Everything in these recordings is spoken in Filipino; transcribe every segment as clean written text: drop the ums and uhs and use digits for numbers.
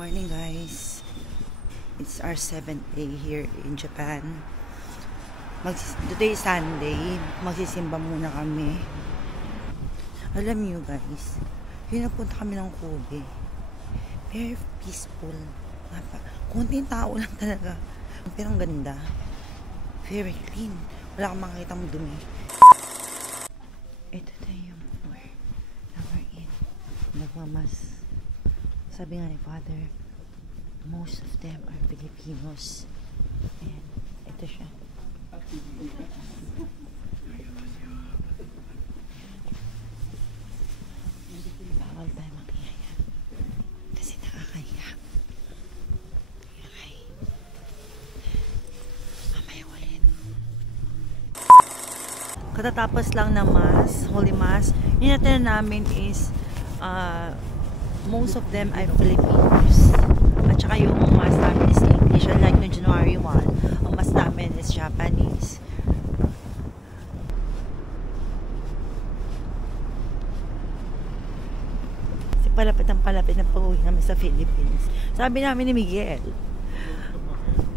morning guys. It's our 7th day here in Japan. Today is Sunday. Magsisimba muna kami. Alam niyo guys, yun napunta kami ng Kobe. Very peaceful. Konting tao lang talaga. Pero ang ganda. Very clean. Wala kang makikita mong dumi. Ito tayo yung floor na we're in. Nagmamas. Sabi nga ni Father, most of them are Filipinos. And ito siya. Bawal tayo makiyaya. Kasi nakakaya. Okay. Mamaya ulit. Katatapos lang ng Mass, Holy Mass, yung natin namin is most of them are Filipinos. At saka yung Mass namin is English. Like no January 1, ang Mass namin is Japanese. Kasi palapit ng pag-uwi namin sa Philippines. Sabi namin ni Miguel,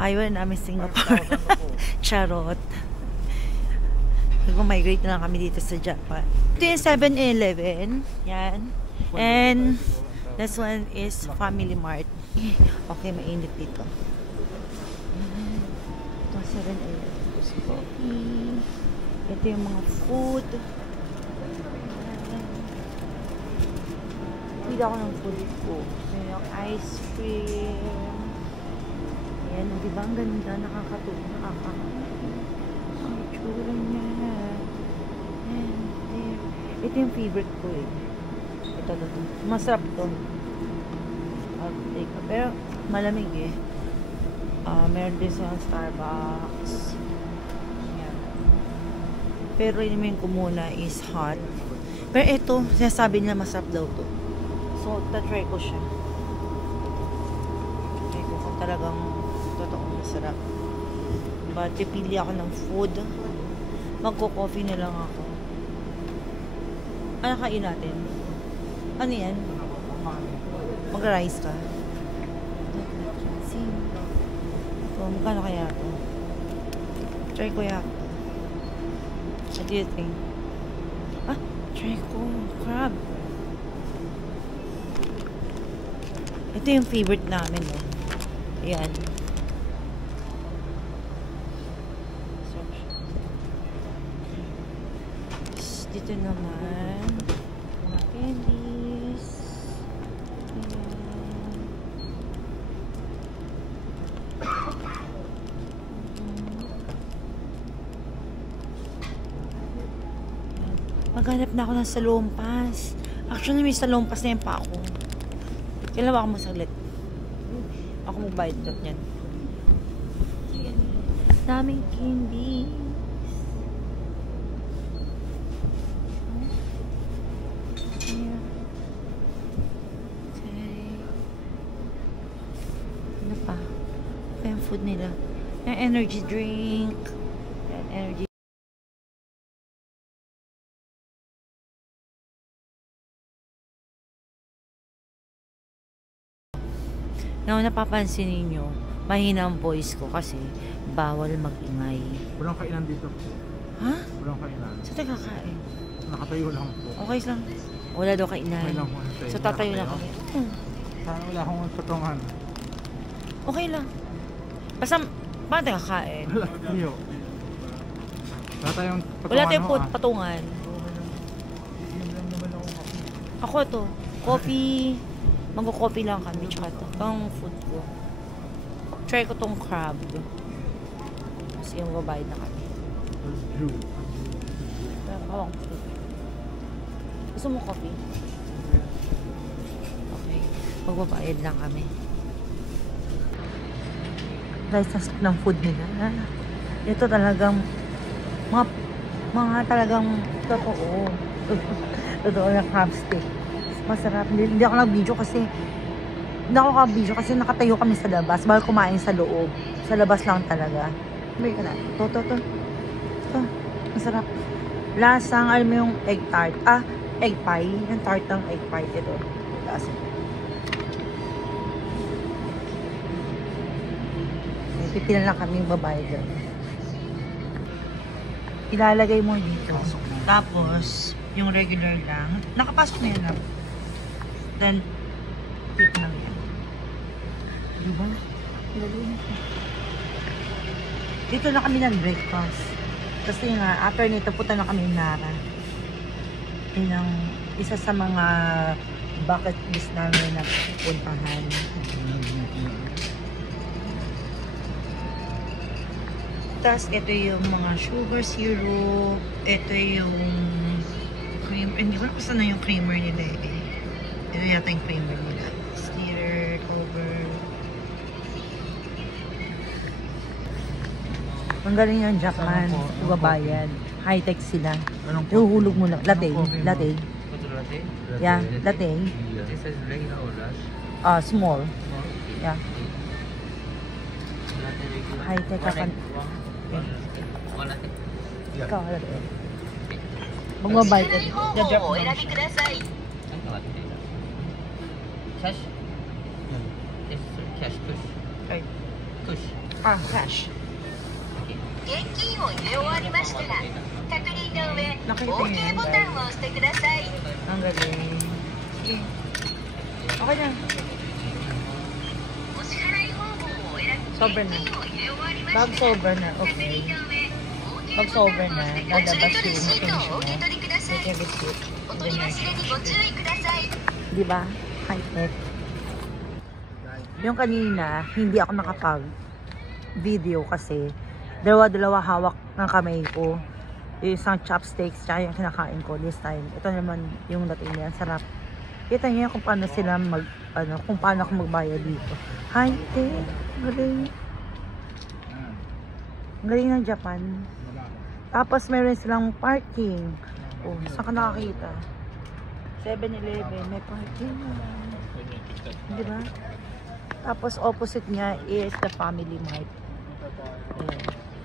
ayaw na namin Singapore. Charot. Nag-migrate na lang kami dito sa Japan. Ito yung 7-Eleven. Yan. And this one is Family Mart. Okay, mainit dito. Ito 7-Eleven. Coffee. Ito yung mga food. Pili ako ng food ko. Ito yung ice cream. Ayan, diba ang ganda? Nakakatuwa. Ang itsura niya. And there. Ito yung favorite ko eh. Ito. Masarap to. Pero malamig eh. Meron din sa Starbucks. Ayan. Pero inimin ko muna is hot. Pero ito, sinasabi nila masarap daw to. So, try ko siya. Try ko kung talagang totoong masarap. But, pipili ako ng food. Magko-coffee na lang ako. Ano kain natin? Ano yan? Mag-rice ka? So, magkano kaya ito? Try ko yata. What do you think? Try ko. Crab. Ito yung favorite namin, no? Ayan. Dito naman mga candies. Maghanap na ako ng salompas. Actually, may salompas na yan pa ako. Kailan ba ako masaglit? Ako magbayad daw yan. Ayan. Daming candy. Yung food nila. Yung energy drink. Yung energy. Now, napapansin ninyo, mahina ang voice ko kasi bawal mag-ingay. Walang kainan dito. Ha? Walang kainan. Saan tayo kakain? Nakatayo lang po. Okay lang. Wala daw kainan. Okay lang po. So, tatayo lang kami. Sana wala akong patungan. Okay lang. Basta, paano tayo kakain? Wala tayo. Wala tayong patungan. Wala tayong patungan. Ako to. Coffee. Mag-coffee lang kami. Tsaka to. Ang food ko. Try ko tong crab. Kasi yung babayad na kami. Bawang food. Gusto mo coffee? Okay. Magbabayad lang kami. Guys, sa ng food nila. Ito talagang mga talagang totoo. Totoo na crab stick. Masarap. Hindi ako nag-video kasi nakatayo kami sa labas. Bawal kumain sa loob. Sa labas lang talaga. May ka na. Ito. Masarap. Lasang, alam mo yung egg tart. Egg pie. Yung tart ng egg pie. Ito. Lasa. pipila lang kami babayad doon. Ilalagay mo dito. Tapos, yung regular lang. Nakapasok na yan lang. Then, tip lang yan. Diba? Ilalagay mo. Dito na kami ng breakfast. Kasi nga, after nito, punta na kami Nara. Yun ang isa sa mga bucket list namin na puntahan. Tapos, ito yung mga sugar syrup. Ito yung cream. Hindi ko nakasa na yung creamer nila eh. Ito yata yung creamer nila. Stirrer, cover. Ang galing yung Japan. Ibabayad. High-tech sila. Ihuhulog mo lang. Latte. Latte. Yeah, latte. This is regular or large? Small. Yeah. High-tech ka. Ikaw, latte. Magbabayad ka. Jajap mo. Cash? Yes, sir. Cash, push. Okay. Push. Cash. 現金を入れ終わりましたら、確認の上、 Nakita niyo OK yan, ボタンを押してください。 Ang galing. Sige. Okay na. お支払い方法を選び、 Sober 現 na. 金を入れ終わりま Pag したら、 sober na, 確 okay. 認の上、OK Pag ボ sober タンを na, 押してお釣り lalabas とレ yung シート pension をお受け mo. 取りください。 Take a receipt. お取り忘れにご注意ください。 Diba? High-tech. Yung kanina, hindi ako nakapag-video kasi dalawa-dalawa hawak ng kamay ko. Yung isang chopsticks, tsaka yung kinakain ko this time. Ito naman yung dating niya. Sarap. Kita niyo kung paano sila kung paano ako magbayad dito. High-tech. Galing. Galing ng Japan. Tapos meron silang parking. Oh, saan ka nakakita? 7-Eleven, may parking. Diba? Tapos opposite niya is the Family Mart. Ayan.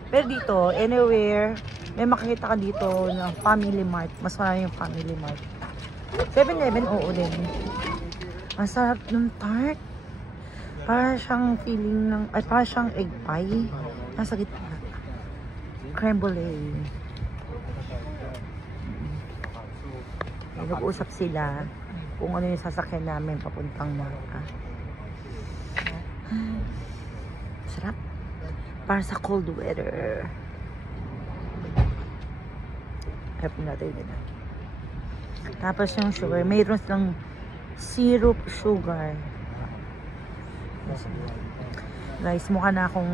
Pero dito, anywhere, may makikita ka dito ng Family Mart. Mas marami yung Family Mart. 7-Eleven, oo din. Ang sarap ng tart. Para siyang feeling ng, para siyang egg pie. Nasa gitna. Creme brulee. Nag-uusap sila kung ano yung sasakyan namin papuntang Nara. Sarap. Para sa cold weather. Harapin natin yun. Tapos yung sugar. Mayroon silang syrup sugar. Guys, mukha na akong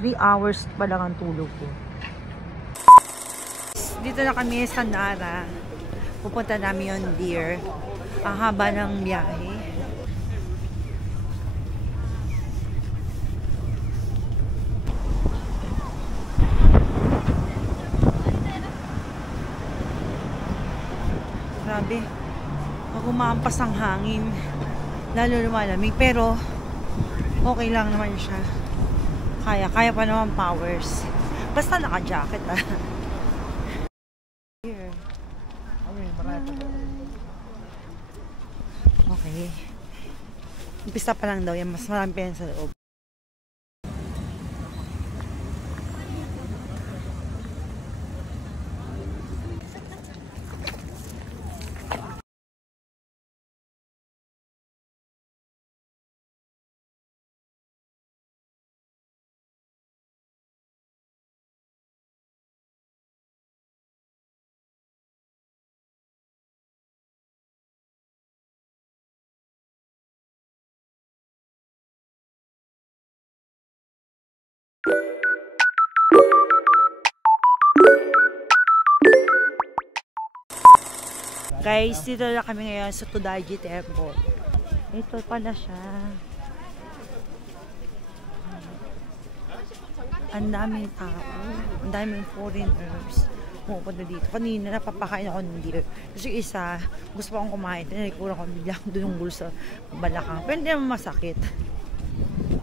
3 hours pa lang ang tulog ko. Dito na kami sa Nara. Pupunta namin yung deer. Ang haba ng biyahe. Grabe. Pag umaampas ang hangin, lalo lumalamig. Pero, okay lang naman siya. Kaya pa naman powers. Basta naka-jacket Here. Okay. Umpisa pa lang daw yan. Mas marami pa yan sa loob. Guys, dito na kami ngayon sa Todaiji Temple. Ito pala siya. Ang daming tao. Ang daming foreigners. Pupunta dito. Kanina napapakain ako ng deer. Kasi isa, gusto ko akong kumain. Tinalikuran ko biglang dunungul sa balakang. Pero hindi naman masakit.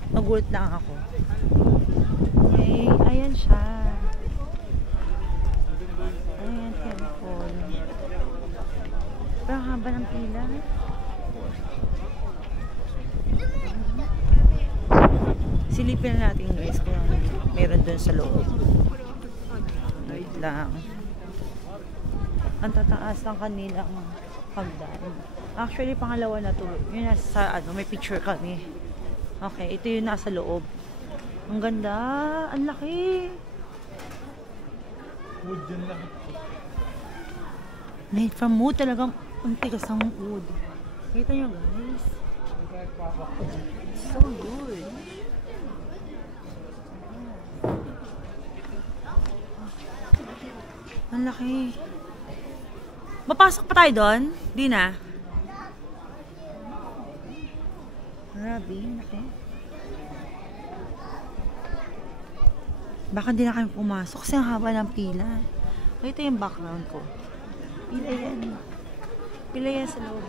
Magulat lang ako. Okay, ayan siya. Ayan, temple. Pero haba ng pila. Silipin na natin guys kung meron dun sa loob. Wait lang. Ang tataas ng kanilang hagdan. Actually, pangalawa na to. Yun nasa, may picture kami. Okay, ito yung nasa loob. Ang ganda. Ang laki. Wood yun lang. Made from wood talagang ang tigas ng wood. Kita nyo guys. So good. Ang laki. Mapasok pa tayo doon? Di na. Grabe, ang laki. Baka di na kayo pumasok kasi ang haba ng pila. Ito yung background ko. Pila yan. Pila yan sa loob.